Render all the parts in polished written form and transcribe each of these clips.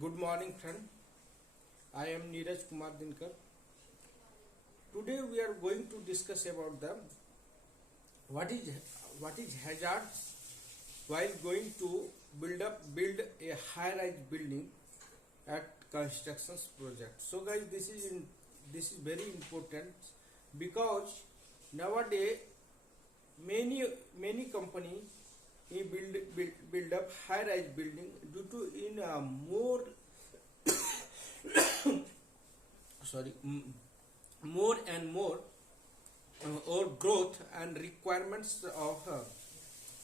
Good morning, friend. I am Neeraj Kumar Dinkar. Today we are going to discuss about the what is what is hazards while going to build a high-rise building at constructions project. So, guys, this is very important because nowadays many company build up high-rise building due to in more sorry more and more or growth and requirements of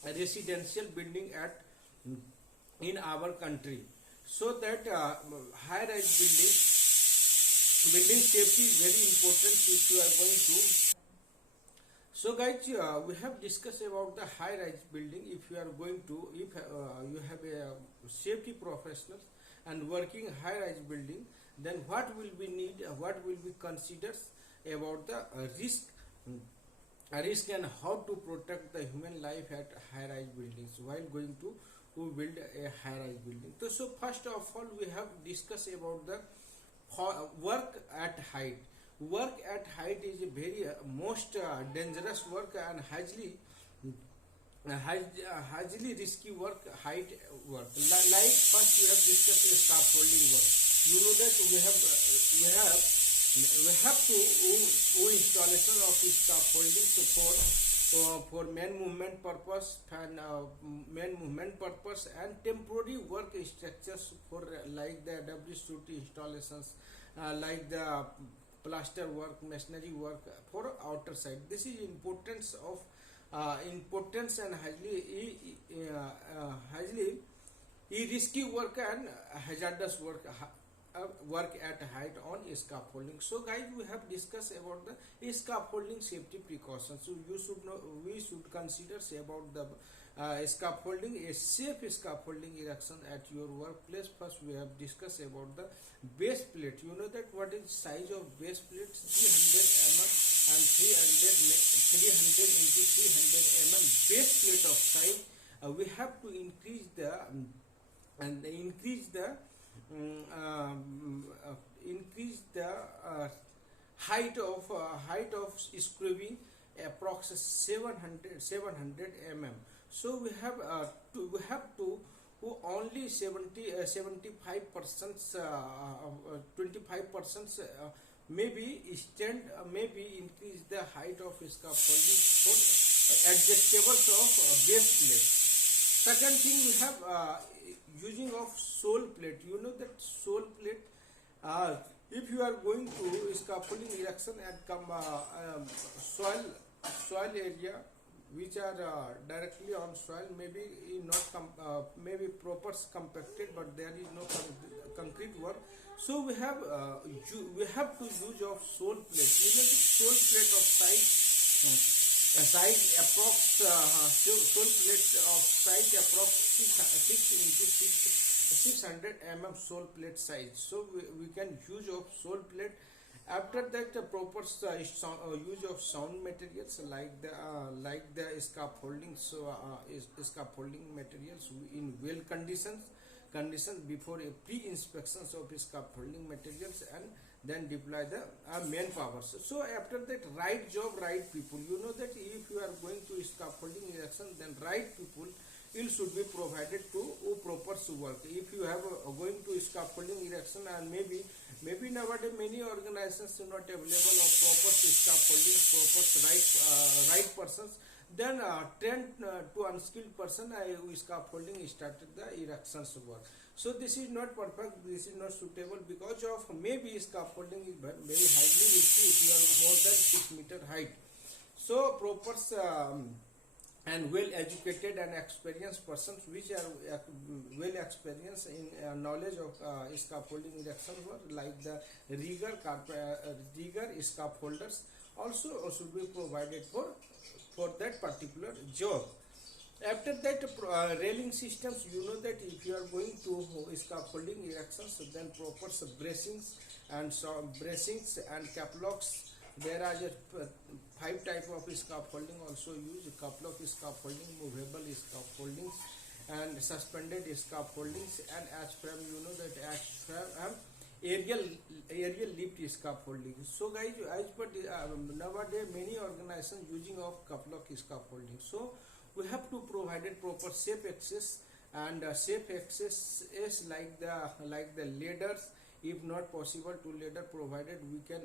residential building at in our country, so that high rise building safety is very important if you are going to. So, guys, we have discussed about the high rise building. If you are going to, if you have a safety professional and working high rise building, then what will we need, what will be considered about the risk and how to protect the human life at high rise buildings while going to build a high rise building. So first of all, we have discussed about the work at height. Work at height is a very most dangerous work and highly risky work, height work. Like first we have discussed the scaffolding work. You know that we have to do installation of scaffolding for man movement purpose and temporary work structures for like the WCT installations, like the plaster work, masonry work for outer side. This is importance and highly risky work and hazardous work at height on scaffolding. So, guys, we have discussed about the scaffolding safety precautions. So you should know, we should consider about the scaffolding, a safe scaffolding erection at your workplace. First, we have discussed about the base plate. You know that what is size of base plate? 300 mm and 300 into 300 mm base plate of size. We have to increase the height of screwing approx 700 mm. So we have to only 75% 25% maybe maybe increase the height of scaffolding for adjustables of base plate. Second thing, we have using of sole plate. You know that sole plate, if you are going to scaffolding erection at soil area which are directly on soil, maybe not maybe proper compacted, but there is no concrete work. So we have to use of sole plate. You know the sole plate of size approx sole plate of size approx 6 into 600 mm sole plate size. So we can use of sole plate. After that, proper use of sound materials like the scaffolding. So scaffolding materials in well conditions before a pre-inspections of scaffolding materials, and then deploy the manpower. So after that, right job, right people. You know that if you are going to scaffolding erection, then right people should be provided to proper work. If you have going to scaffolding erection, and maybe nowadays many organizations are not available of proper scaffolding, proper right persons, then trained to unskilled person scaffolding started the erections work. So this is not perfect, this is not suitable because of maybe scaffolding is very highly risky if you are more than 6 meter height. So proper and well educated and experienced persons which are well experienced in knowledge of scaffolding erection work, like the rigger scaffolders also should be provided for that particular job. After that, railing systems. You know that if you are going to scaffolding erections, then proper bracings and caplocks. There are 5 type of scaffolding also used: caplock scaffolding, movable scaffolding, and suspended scaffoldings, and ASFRAM, you know that ASFRAM aerial aerial lift scaffolding. So guys, as per nowadays many organizations using of couple of scaffolding. So we have to provide proper safe access, and safe access is like the ladders. If not possible to ladder provided, we can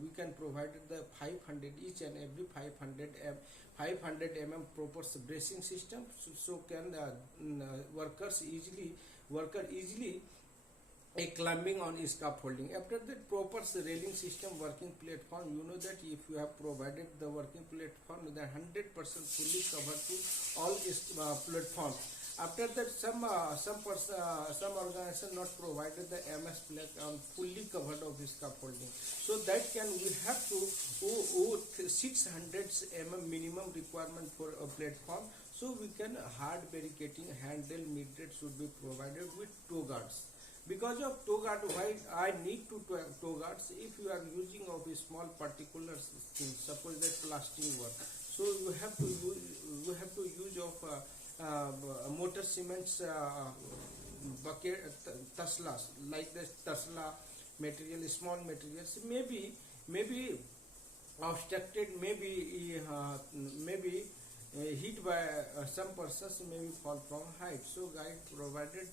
we can provide the 500 each and every 500 proper bracing system, so can worker easily a climbing on scaffolding. After that, proper railing system working platform, you know that if you have provided the working platform, then 100% fully covered to all platforms. After that, some organization not provided the MS platform fully covered of scaffolding. So that can we have to 600 minimum requirement for a platform. So we can hard barricading, handrail, mid-rail should be provided with toe guards. Because of toe guard, why I need to toe guards? If you are using of a small particular thing, suppose that plastic work, so you have to use of motor cements bucket Teslas, like the Tesla material, small materials, maybe obstructed, maybe hit by some persons, maybe fall from height. So guide provided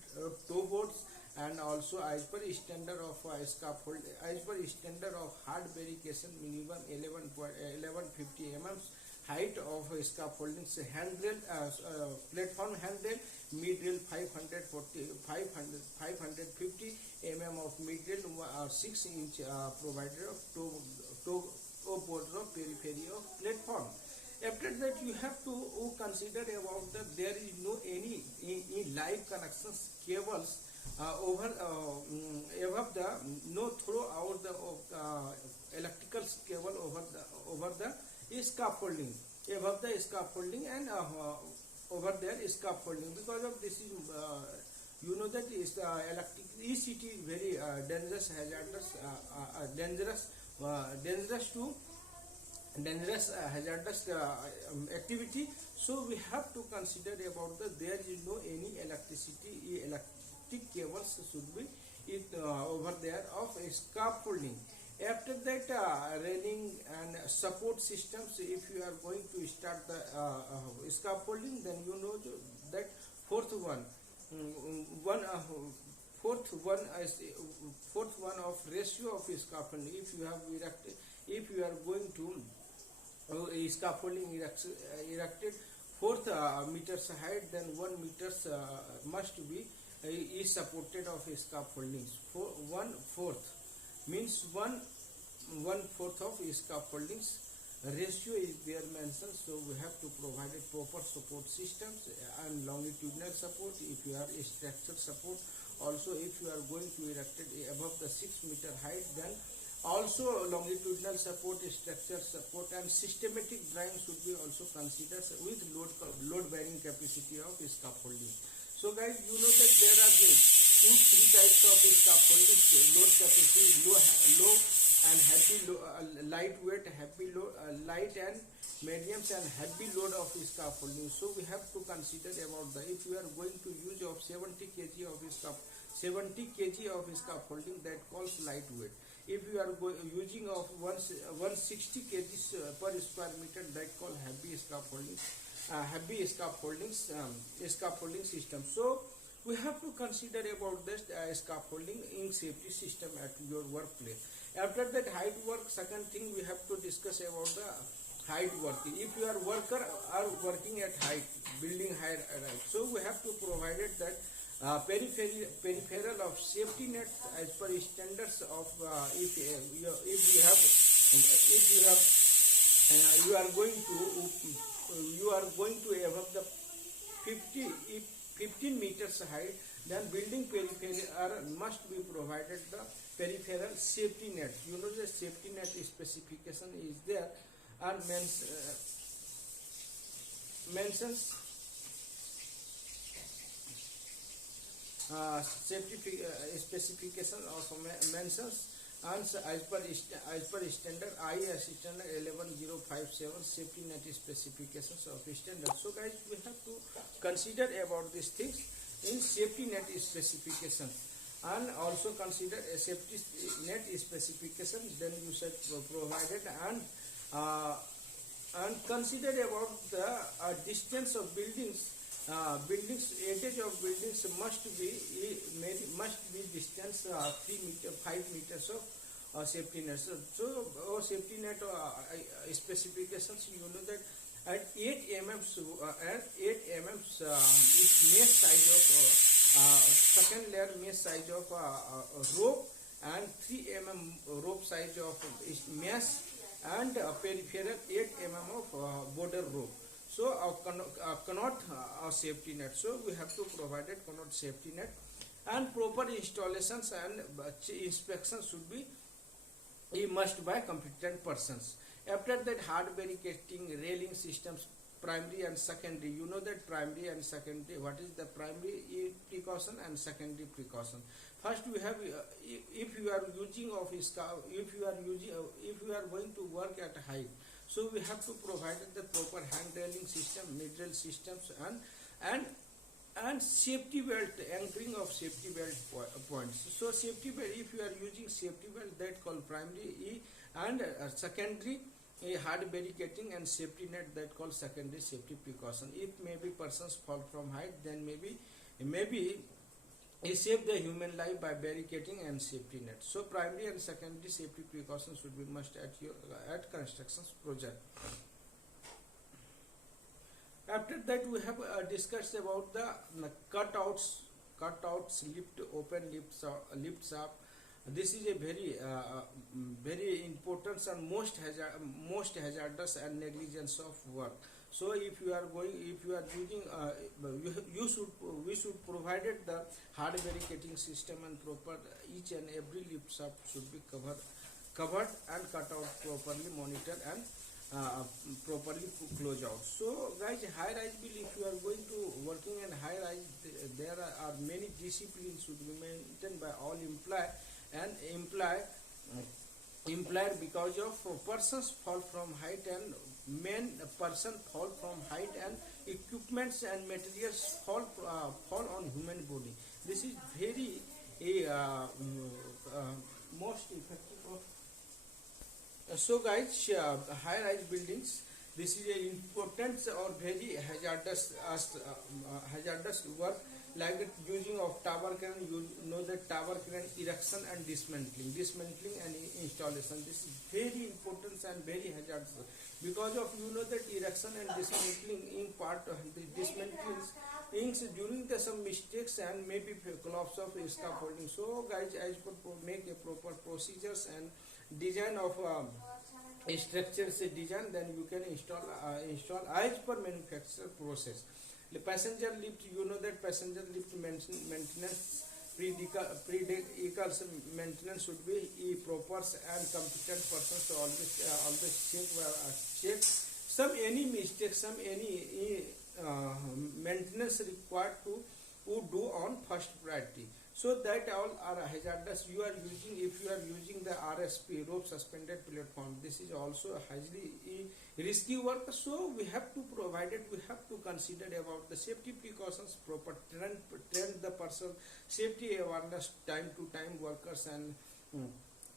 toe boards, and also as per standard of scaffold, as per standard of hard barricade, minimum 1150 mm height of scaffolding, handrail, platform handrail, mid-rail 550 mm of mid-rail, 6-inch provider of toe boards of periphery of platform. After that, you have to consider about that there is no any live connections cables above the, no throw out the electrical cable over the scaffolding, above the scaffolding, and over there scaffolding. Because of this is you know that is electric ECT is very dangerous, hazardous, dangerous hazardous activity. So we have to consider about that there is no any electric cables should be over there of scaffolding. After that, railing and support systems, if you are going to start the scaffolding, then you know that fourth one of ratio of scaffolding. If you have erected, if you are going to scaffolding erected 4 meters height, then 1 meters must be is supported of scaffolding. 1/4 means 1/4 of scaffoldings ratio is there mentioned. So we have to provide a proper support systems and longitudinal support. If you are a structural support, also if you are going to erect it above the 6 meter height, then also longitudinal support, structural support, and systematic drawing should be also considered with load bearing capacity of scaffolding. So guys, you know that there are three types of scaffolding: load capacity, low and heavy, lightweight, heavy load, light and mediums, and heavy load of scaffolding. So we have to consider about the, if you are going to use of 70 kg of scaffolding, that calls lightweight. If you are using of 160 kg per square meter, that called heavy scaffolding, scaffolding system. So we have to consider about this scaffolding in safety system at your workplace. After that, height work, second thing we have to discuss about the height work. If your worker are working at height, building height, right, so we have to provide it that peripheral of safety net as per standards of if you are going to above the 15 meters height, then building peripheral must be provided the peripheral safety net. You know the safety net specification is there, and mentions safety specification also mentions And so as per standard IS standard 11057 safety net specifications of standard. So guys, we have to consider about these things in safety net specifications, and also consider a safety net specification. Then you should provide it, uh, and consider about the distance of buildings. Buildings, edge of buildings must be distance 3 meter 5 meters of safety net. Safety net specifications, you know that at 8 mm is mesh size of second layer mesh size of rope, and 3 mm rope size of mesh, and peripheral 8 mm of border rope. So cannot safety net. So we have to provide it cannot safety net, and proper installations and inspection should be must by competent persons. After that, hard barricading, railing systems, primary and secondary. You know that primary and secondary. What is the primary precaution and secondary precaution? First, we have if you are using of if you are going to work at height. So we have to provide the proper hand railing system, mid rail systems, and safety belt, anchoring of safety belt points. So safety belt, if you are using safety belt, that called primary and secondary hard barricading and safety net, that called secondary safety precaution. If maybe persons fall from height, then maybe save the human life by barricading and safety net. So primary and secondary safety precautions should be must at construction project. After that, we have discussed about the cutouts, open lifts up. This is a very important and most hazardous and negligence of work. So if you are using, we should provided the hard barricading system, and proper each and every lift shaft should be covered and cut out properly, monitored and properly close out. So guys, high rise building, if you are going to working in high rise, there are many disciplines should be maintained by all implied because of persons fall from height, and person fall from height, and equipments and materials fall on human body. This is very most effective of. So guys, high rise buildings, this is a important or very hazardous work, like using of tower crane. You know that tower crane erection and dismantling and installation. This is very important and very hazardous, because of that erection and dismantling in part of the dismantling during the some mistakes and maybe collapse of scaffolding. So guys, as per make a proper procedures and design of structures design, then you can install as per manufacturer process. The passenger lift, you know that passenger lift maintenance, pre-decals maintenance should be proper, and competent persons to always check some any mistake, some any maintenance required to do on first priority. So that all are hazardous. If you are using the RSP, rope suspended platform, this is also a highly risky work. So we have to provide it. We have to consider about the safety precautions, proper train the person, safety awareness, time to time workers and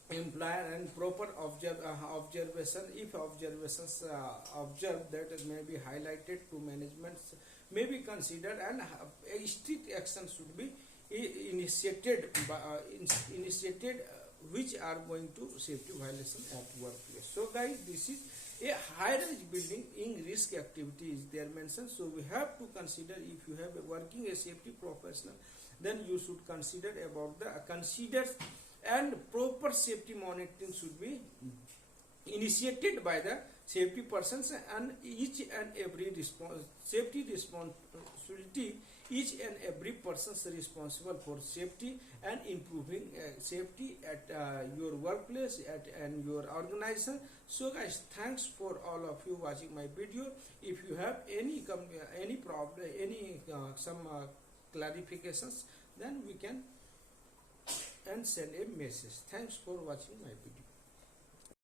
employer, and proper observation. If observations observed, that may be highlighted to management, may be considered, and a strict action should be initiated which are going to safety violation at workplace. So guys, this is a high-rise building in risk activity is there mentioned. So we have to consider, if you have working a safety professional, then you should consider about the considers, and proper safety monitoring should be initiated by the safety persons, and each and every safety responsibility, each and every person is responsible for safety and improving safety at your workplace and your organization. So guys, thanks for all of you watching my video. If you have any problem, some clarifications, then we can and send a message. Thanks for watching my video.